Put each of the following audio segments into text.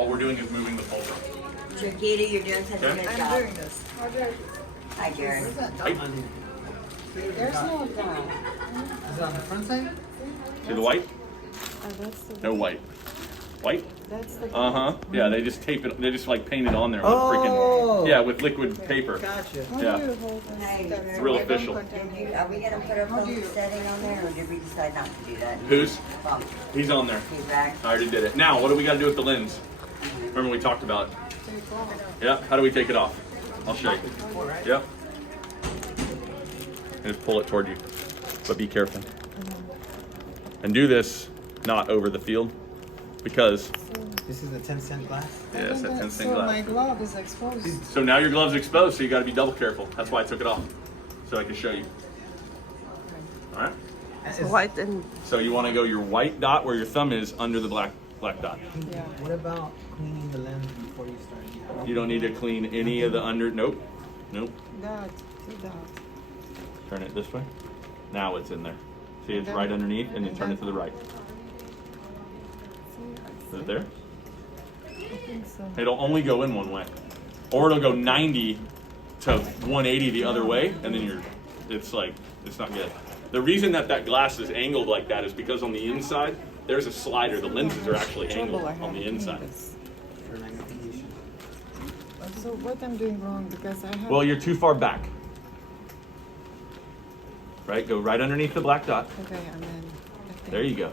All we're doing is moving the pulper. Chiquita, you're doing such a good job. I'm doing this. Hi, Jared. There's no dot. Is it on the front side? See the white? Oh, that's the No white. White? That's the Yeah, they just tape it. They just like paint it on there with Oh. freaking. Yeah, with liquid paper. Gotcha. How Yeah. do you hold this? Hey, That's It's real so I don't official. Are we contaminate. gonna put our phone setting on there, or did we decide not to do that? Who's? Bump. He's on there. He's back. I already did it. Now, what do we got to do with the lens? Remember we talked about it. Yeah. How do we take it off? I'll show you. Yep. And just pull it toward you, but be careful. And do this not over the field, because This is the 10-cent glass. yeah, it's that 10 So cent my glass. glove is exposed. So now your glove's exposed, so you got to be double careful. That's why I took it off, so I can show you. All right. White and So you want to go your white dot where your thumb is under the black dot. yeah. What about cleaning the lens before you start? You don't need to clean any of the under. Nope. Nope. Dot. Two dots. Turn it this way. Now it's in there. See, it's right underneath, and you turn it to the right. Is it there? I think so. It'll only go in one way, or it'll go 90 to 180 the other way, and then it's not good. The reason that glass is angled like that is because on the inside there's a slider. The lenses are actually angled on the inside. For magnification. So what I'm doing wrong because I have. Well, you're too far back. Right, go right underneath the black dot. Okay, and then. I think- There you go.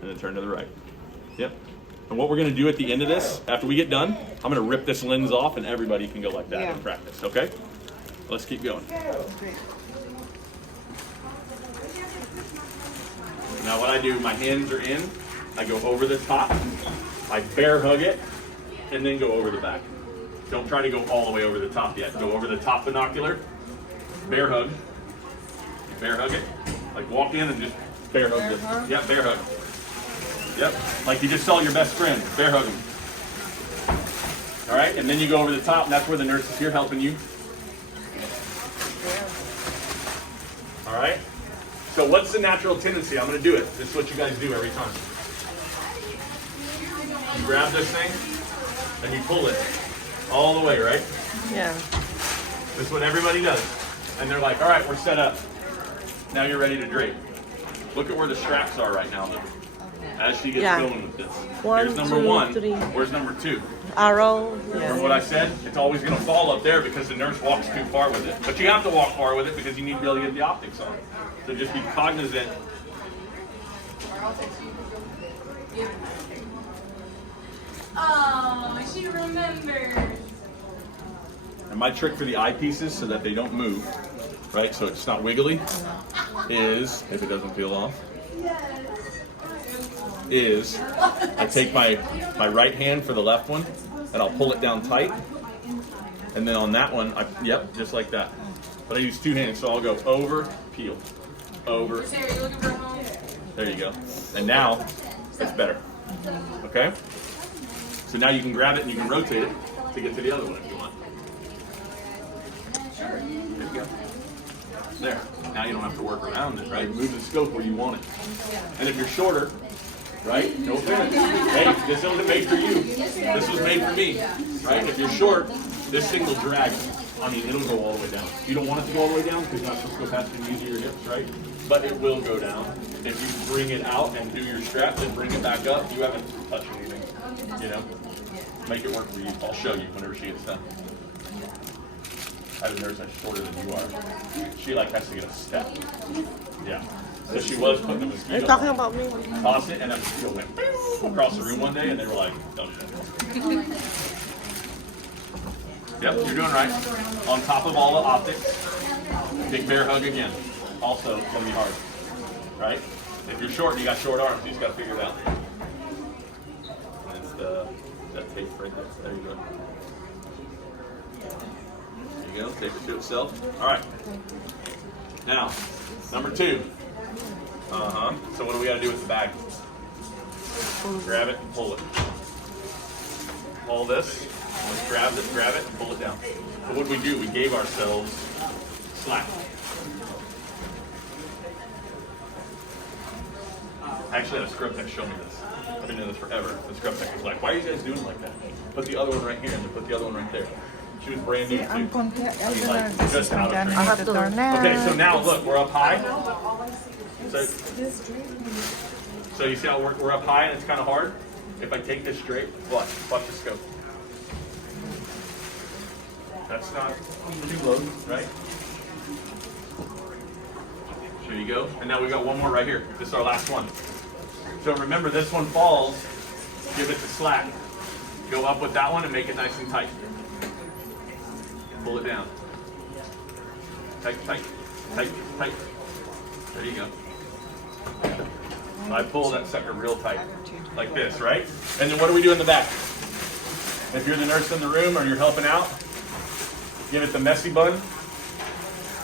And then turn to the right. Yep. And what we're gonna do at the end of this, after we get done, I'm gonna rip this lens off and everybody can go like that Yeah. in practice, okay? Let's keep going. Great. Now what I do, my hands are in, I go over the top, I bear hug it, and then go over the back. Don't try to go all the way over the top yet. Go over the top binocular, bear hug it, like walk in and just bear hug Bear this. hug? Yeah, bear hug. Yep, like you just saw your best friend, bear hug him. All right, and then you go over the top, and that's where the nurse is here helping you. All right, so what's the natural tendency? I'm gonna do it. This is what you guys do every time. You grab this thing, and you pull it all the way, right? Yeah. This is what everybody does. And they're like, all right, we're set up. Now you're ready to drape. Look at where the straps are right now, though. As she gets going with this. Here's number 1. Where's number 2? Arrow. Remember what I said? It's always going to fall up there because the nurse walks too far with it. But you have to walk far with it because you need to be able to get the optics on. So just be cognizant. Oh, she remembers. And my trick for the eyepieces so that they don't move, right, so it's not wiggly, is, if it doesn't peel off, is I take my right hand for the left one and I'll pull it down tight. And then on that one, yep, just like that. But I use 2 hands, so I'll go over, peel, over. Sarah, you looking for a home? There you go. And now it's better. Okay? So now you can grab it and you can rotate it to get to the other one if you want. There you go. There. Now you don't have to work around it, right? Move the scope where you want it. And if you're shorter, right? No offense. Hey, this wasn't made for you. This was made for me. Right? If you're short, this thing will drag. I mean, it'll go all the way down. You don't want it to go all the way down because you're not supposed to go past the knees of your hips, right? But it will go down. If you bring it out and do your strap, then bring it back up. You haven't touched anything. You know? Make it work for you. I'll show you whenever she gets done. I have a nurse that's shorter than you are. She like has to get a step. Yeah. So she was putting the mosquito. You're talking about me? Toss it, and that mosquito went across the room one day, and they were like, "Don't shit." Yep, you're doing right. On top of all the optics, big bear hug again. Also, it's gonna be hard, right? If you're short, and you got short arms. You just gotta figure it out. And it's that tape right there. There you go. There you go. Tape it to itself. All right. Now, number 2. So what do we got to do with the bag? Grab it and pull it. Pull this. Let's grab it, and pull it down. So what did we do? We gave ourselves slack. I actually had a script that showed me this. been doing this forever. The scrub tech was like, why are you guys doing it like that? Put the other one right here and then put the other one right there. She was brand new See, too. I'm I mean, like, this is just out of training. contaminated tornado. Okay, so now look, we're up high. So, This draping. so you see how we're up high and it's kind of hard? If I take this straight, watch the scope. That's not too low, right? There you go. And now we got one more right here. This is our last one. So remember, this one falls, give it the slack. Go up with that one and make it nice and tight. Pull it down. Tight, tight, tight, tight. There you go. I pull that sucker real tight, like this, right? And then what do we do in the back? If you're the nurse in the room or you're helping out, give it the messy bun.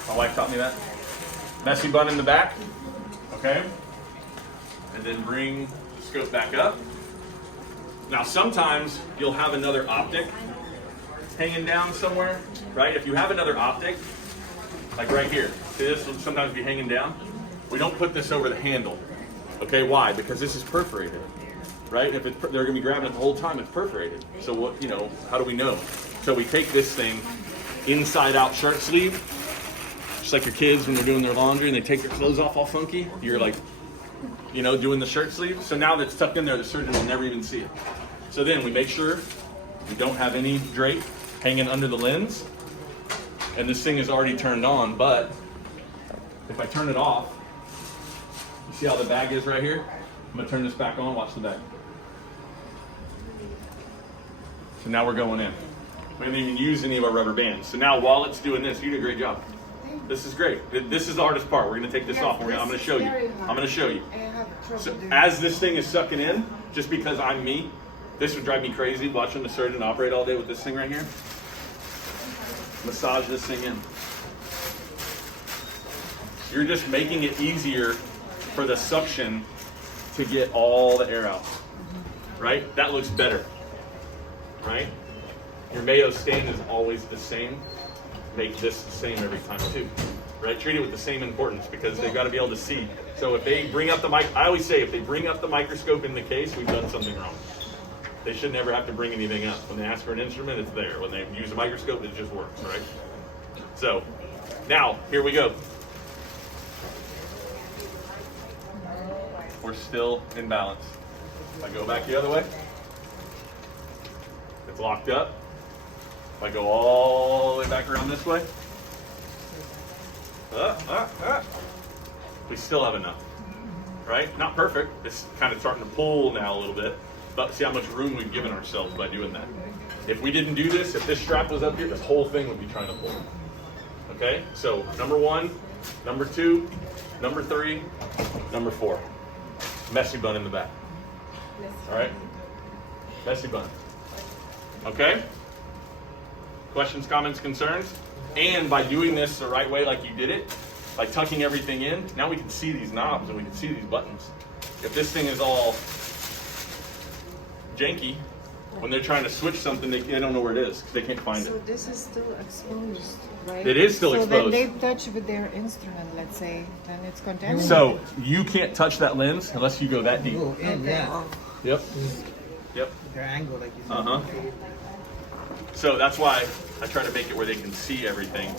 My wife taught me that. Messy bun in the back, okay? And then bring the scope back up. Now sometimes you'll have another optic hanging down somewhere, right? If you have another optic, like right here, see this will sometimes be hanging down. We don't put this over the handle, okay? Why? Because this is perforated, right? If it's, they're gonna be grabbing it the whole time, it's perforated. So what, you know, how do we know? So we take this thing inside out shirt sleeve, just like your kids when they're doing their laundry and they take their clothes off all funky. You're like, you know, doing the shirt sleeve. So now that's tucked in there, the surgeon will never even see it. So then we make sure we don't have any drape hanging under the lens. And this thing is already turned on, but if I turn it off, you see how the bag is right here? I'm gonna turn this back on, watch the bag. So now we're going in. We haven't even used any of our rubber bands. So now while it's doing this, you did a great job. This is great. This is the hardest part. We're gonna take this off. I'm gonna show you. I'm gonna show you. I have trouble So doing as this thing is sucking in, just because I'm me, this would drive me crazy watching the surgeon operate all day with this thing right here. Massage this thing in. You're just making it easier for the suction to get all the air out, right? That looks better, right? Your Mayo stain is always the same. Make this the same every time too, right? Treat it with the same importance because they've got to be able to see. So if they bring up the mic, I always say if they bring up the microscope in the case, we've done something wrong. They should never have to bring anything up. When they ask for an instrument, it's there. When they use a microscope, it just works, right? So now, here we go. We're still in balance. If I go back the other way, it's locked up. If I go all the way back around this way, we still have enough, right? Not perfect. It's kind of starting to pull now a little bit, but see how much room we've given ourselves by doing that. If we didn't do this, if this strap was up here, this whole thing would be trying to pull. Okay, so number 1, number 2, number 3, number 4. Messy bun in the back. All right, messy bun. Okay. Questions, comments, concerns? And by doing this the right way like you did it, by tucking everything in, now we can see these knobs and we can see these buttons. If this thing is all janky, when they're trying to switch something, they don't know where it is because they can't find So it. this is still exposed, right? It is still so exposed. So when they touch with their instrument, let's say, then it's contaminated. So you can't touch that lens unless you go that deep. Go in, yeah. Yep. Yep. Their angle, like you said. Uh-huh. So that's why I try to make it where they can see everything.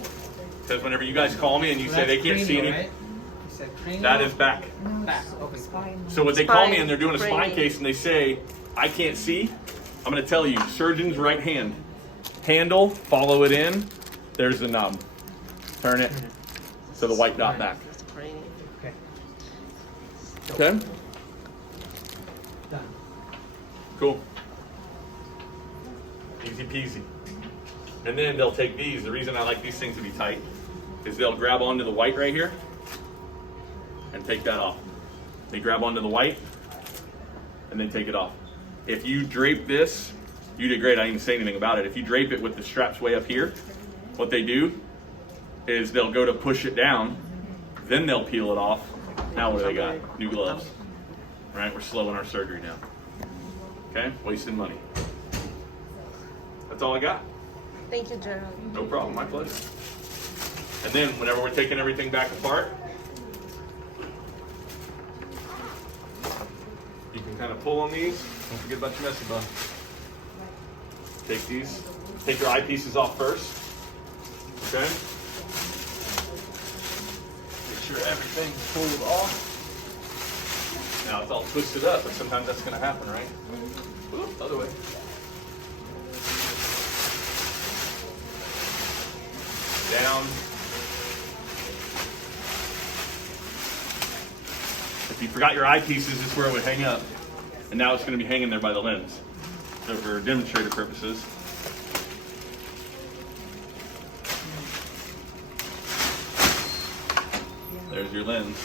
Because whenever you guys call me and you say they can't see cranial, anything, right? You said cranial? that is back. back. Okay. Spine. So when they call me and they're doing a Spine, spine cranial. case and they say, I can't see, I'm going to tell you, surgeon's right hand. Handle, follow it in, there's the knob. Turn it to the white dot back. Okay. Okay? Done. Cool. Easy peasy. And then they'll take these. The reason I like these things to be tight is they'll grab onto the white right here and take that off. They grab onto the white and then take it off. If you drape this, you did great. I didn't even say anything about it. If you drape it with the straps way up here, what they do is they'll go to push it down, then they'll peel it off. Now what do they got? New gloves. Right? We're slowing our surgery down. Okay? Wasting money. That's all I got. Thank you, Gerald. No problem, my pleasure. And then whenever we're taking everything back apart, you can kind of pull pull on these. Don't forget about your messy bun. Take your eyepieces off first. Okay? Make sure everything's pulled off. Now it's all twisted up, but sometimes that's gonna happen, right? Oop, other way. Down. If you forgot your eyepieces, this is where it would hang up. And now it's gonna be hanging there by the lens. So for demonstrator purposes. There's your lens.